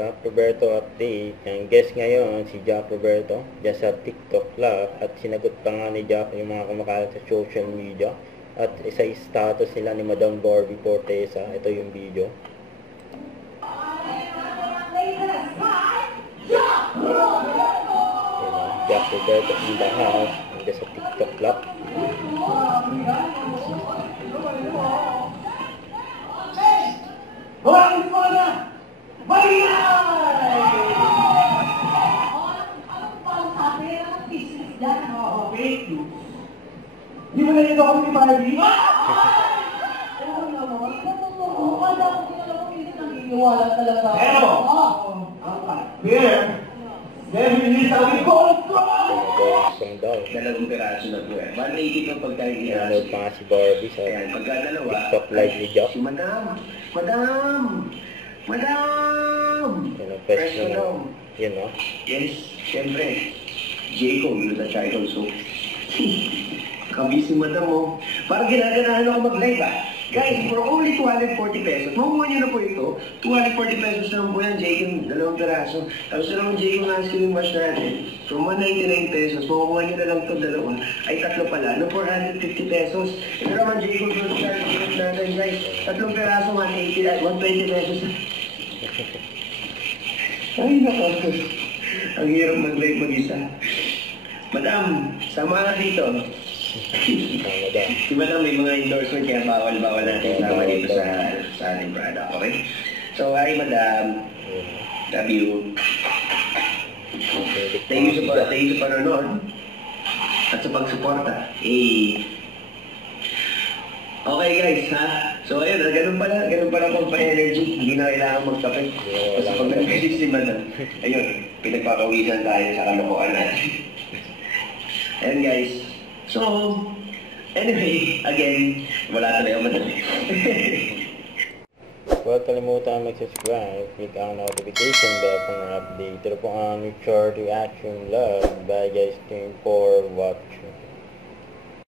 Jack Roberto update. Ang guest ngayon si Jack Roberto dyan sa TikTok Live at sinagot pa nga ni Jack yung mga kumakalat sa social media at isa status nila ni Madam Barbie Fortesa. Ito yung video. Jack Roberto in the house dyan sa TikTok Live. Hoy, Mona! Marinay! Anong sabi? Anong business dyan? Oo, fake news. Di mo na ito ako ni Barbie? Oo naman. Wala ko kinala ko minsan nangyiniwala talaga. Pero, here, definitely sabi ko, Gawang daw. Dalawang piraso na po eh. 180 ang pagkain Nanood pa nga si Barbie sa Ayan, pagka dalawa, TikTok Live ni Jack. si Madam! Madam! Madam! Yan ang pest na daw. yun, no? Yes, syempre. Jacob, yun na title. So, kabis si Madam mo. Parang ginaganahan ako mag-live ah. Guys, for only 240 pesos, makuha nyo na po ito. 240 pesos lang po yan, Jacob, dalawang peraso. Tapos dalawang Jacob na screen wash natin. From 199 pesos, makuha nyo na lang ito dalawa. Ay, tatlo pala, no, 450 pesos. Ito naman Jacob, Jacob natin, guys. Tatlong peraso, 120 pesos. Ay, nako. Ang hirap mag-live mag-isa. Madam, sama ka dito. Madam. Si Madam may mga endorsement kaya bawal natin sama dito sa ating product, okay? So, hi Madam. Love you. Thank you sa panonood at sa pagsuporta. Okay guys, ha? So ayun, ganun pala pagpa-energy. Hindi na kailangan magkape. Kasi pag nag-visit si Madam, ayun, pinagpapawisan tayo sa kalokohan natin. Ayun guys. So, anyway, again, wala na yung madali. Huwag kalimutan mag-subscribe, click ang notification bell para update. Ito po ang Short Reaction Vlog. Bye guys, thank you for watching.